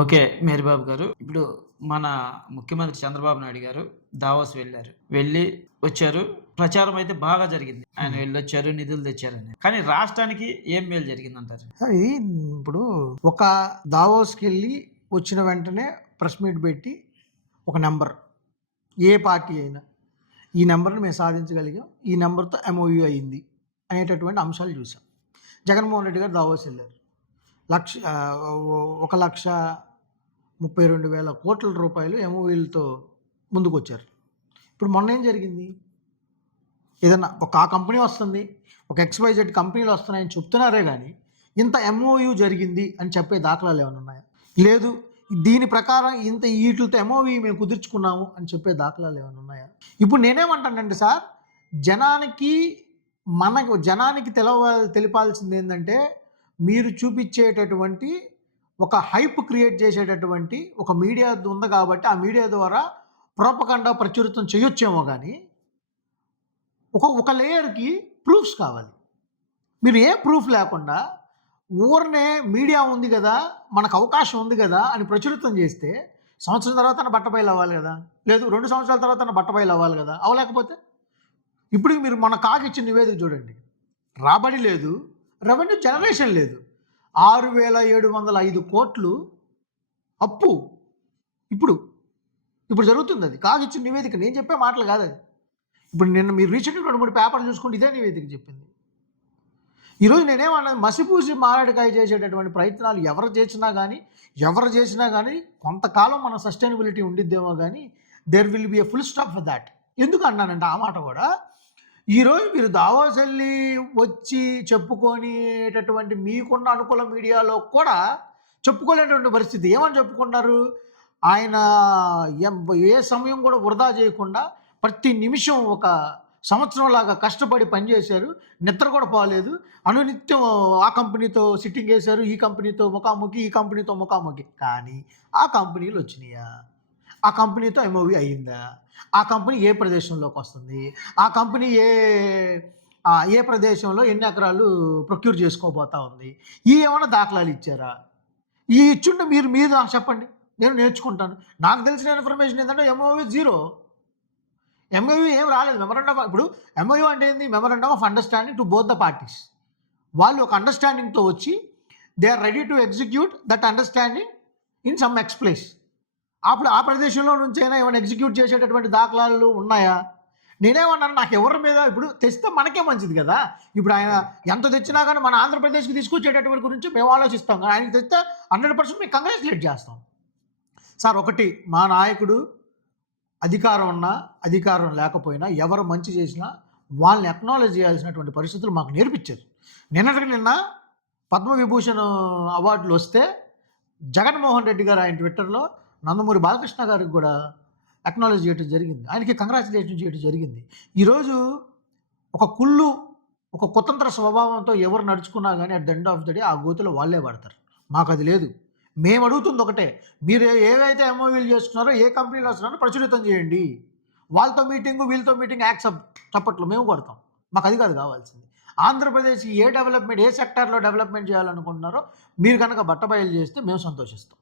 Okay మేరీబాబు గారు. ఇప్పుడు మన ముఖ్యమంత్రి చంద్రబాబు నాయుడు గారు దావోస్ వెళ్ళారు. వెళ్ళి వచ్చారు. ప్రచారం అయితే బాగా జరిగింది. ఆయన వెళ్ళొచ్చారు నిధులు తెచ్చారని. కానీ రాష్ట్రానికి ఏం మేలు జరిగింది అంటారు సార్ ఇది ఇప్పుడు ఒక దావోస్కి వెళ్ళి వచ్చిన వెంటనే ప్రెస్ మీట్ పెట్టి ఒక నెంబర్. ఏ పార్టీ అయినా. ఈ నెంబర్ని మేము సాధించగలిగాం. ఈ నెంబర్తో ఎంఓయూ అయింది అనేటటువంటి అంశాలు చూసాం. జగన్మోహన్ రెడ్డి గారు దావోస్ వెళ్ళారు. లక్ష ఒక లక్ష ముప్పై రెండు వేల కోట్ల రూపాయలు ఎంఓఈలతో ముందుకొచ్చారు. ఇప్పుడు మొన్న ఏం జరిగింది? ఏదన్నా ఒక ఆ కంపెనీ వస్తుంది ఒక ఎక్స్వైజెడ్ కంపెనీలు వస్తున్నాయని చెప్తున్నారే కానీ ఇంత ఎంఓయు జరిగింది అని చెప్పే దాఖలాలు ఏమైనా ఉన్నాయా? లేదు దీని ప్రకారం ఇంత వీటితో ఎంఓవి మేము కుదుర్చుకున్నాము అని చెప్పే దాఖలాలు ఏమైనా ఉన్నాయా? ఇప్పుడు నేనేమంటానండి సార్ జనానికి మనకు జనానికి తెలవ తెలిపాల్సింది ఏంటంటే మీరు చూపించేటటువంటి ఒక హైప్ క్రియేట్ చేసేటటువంటి ఒక మీడియా ఉంది కాబట్టి ఆ మీడియా ద్వారా ప్రోపకండా ప్రచురితం చేయొచ్చేమో కానీ ఒక ఒక లేయర్కి ప్రూఫ్స్ కావాలి. మీరు ఏ ప్రూఫ్ లేకుండా ఊరనే మీడియా ఉంది కదా మనకు అవకాశం ఉంది కదా అని ప్రచురితం చేస్తే సంవత్సరం తర్వాత బట్టపైలు బట్టబయలు అవ్వాలి కదా లేదు రెండు సంవత్సరాల తర్వాత తన బట్టబయలు అవ్వాలి కదా అవలేకపోతే ఇప్పుడు మీరు మన కాగిచ్చిన నివేదిక చూడండి. రాబడి లేదు. రెవెన్యూ జనరేషన్ లేదు. ఆరు వేల ఏడు వందల ఐదు కోట్లు అప్పు. ఇప్పుడు ఇప్పుడు జరుగుతుంది అది. కాదు ఇచ్చిన నివేదిక నేను చెప్పే మాటలు కాదు అది. ఇప్పుడు నిన్న మీరు రీసెంట్గా రెండు మూడు పేపర్లు చూసుకుంటే ఇదే నివేదిక చెప్పింది. ఈరోజు నేనేమన్నా మసిపూసి మారాడికాయ చేసేటటువంటి ప్రయత్నాలు ఎవరు చేసినా కానీ ఎవరు చేసినా కానీ కొంతకాలం మన సస్టైనబిలిటీ ఉండిద్దేమో కానీ there will be a full stop for that ఎందుకు అన్నానంటే ఆ మాట కూడా ఈరోజు మీరు దావాస్ వెళ్ళి వచ్చి చెప్పుకొనేటటువంటి మీకున్న అనుకూల మీడియాలో కూడా చెప్పుకోలేనటువంటి పరిస్థితి. ఏమని చెప్పుకున్నారు ఆయన ఏ సమయం కూడా వృధా చేయకుండా ప్రతి నిమిషం ఒక సంవత్సరం లాగా కష్టపడి పనిచేశారు. నిద్ర కూడా పోలేదు. అనునిత్యం ఆ కంపెనీతో సిట్టింగ్ వేశారు ఈ కంపెనీతో ముఖాముఖి ఈ కంపెనీతో ముఖాముఖి. కానీ ఆ కంపెనీలు వచ్చినాయా? ఆ కంపెనీతో ఎంఓవి అయిందా ఆ కంపెనీ ఏ ప్రదేశంలోకి వస్తుంది? ఆ కంపెనీ ఏ ఏ ప్రదేశంలో ఎన్ని ఎకరాలు ప్రొక్యూర్ చేసుకోబోతా ఉంది? ఈ ఏమైనా దాఖలాలు ఇచ్చారా? ఈ ఇచ్చుంటే మీరు మీరు నాకు చెప్పండి. నేను నేర్చుకుంటాను. నాకు తెలిసిన ఇన్ఫర్మేషన్ ఏంటంటే ఎంఓవి జీరో. ఎంఓయూ ఏం రాలేదు. మెమరాండమ్ ఇప్పుడు ఎంఓయూ అంటే ఏంది? Memorandum of understanding to both the parties వాళ్ళు ఒక అండర్స్టాండింగ్తో వచ్చి they are ready to execute that understanding in some X place అప్పుడు ఆ ప్రదేశంలో నుంచి అయినా ఏమైనా ఎగ్జిక్యూట్ చేసేటటువంటి దాఖలాలు ఉన్నాయా? నేనేమన్నాను నాకు ఎవరి మీద ఇప్పుడు తెస్తే మనకే మంచిది కదా. ఇప్పుడు ఆయన ఎంత తెచ్చినా కానీ మన ఆంధ్రప్రదేశ్కి తీసుకొచ్చేటటువంటి గురించి మేము ఆలోచిస్తాం. కానీ ఆయనకి తెస్తే హండ్రెడ్ పర్సెంట్ మేము కంగ్రాచులేట్ చేస్తాం. సార్ ఒకటి మా నాయకుడు అధికారం ఉన్నా అధికారం లేకపోయినా ఎవరు మంచి చేసినా వాళ్ళని అక్నాలెడ్జ్ చేయాల్సినటువంటి పరిస్థితులు మాకు నేర్పించారు. నిన్నటికి నిన్న పద్మవిభూషణ్ అవార్డులు వస్తే జగన్మోహన్ రెడ్డి గారు ఆయన ట్విట్టర్లో నందమూరి బాలకృష్ణ గారికి కూడా అక్నాలజీ చేయడం జరిగింది. ఆయనకి కంగ్రాచులేషన్ చేయడం జరిగింది. ఈరోజు ఒక కుళ్ళు ఒక కుతంత్ర స్వభావంతో ఎవరు నడుచుకున్నా కానీ at the end of the day ఆ గోతులో వాళ్ళే పడతారు. మాకు అది లేదు. మేము అడుగుతుంది ఒకటే. మీరు ఏవైతే ఎంఓవీలు చేస్తున్నారో ఏ కంపెనీలు వస్తున్నారో ప్రచురితం చేయండి. వాళ్ళతో మీటింగు వీళ్ళతో మీటింగ్ యాక్సెప్ట్ చప్పట్లు మేము కొడతాం. మాకు అది కాదు కావాల్సింది. ఆంధ్రప్రదేశ్ ఏ డెవలప్మెంట్ ఏ సెక్టార్లో డెవలప్మెంట్ చేయాలనుకుంటున్నారో మీరు కనుక బట్టబయలు చేస్తే మేము సంతోషిస్తాం.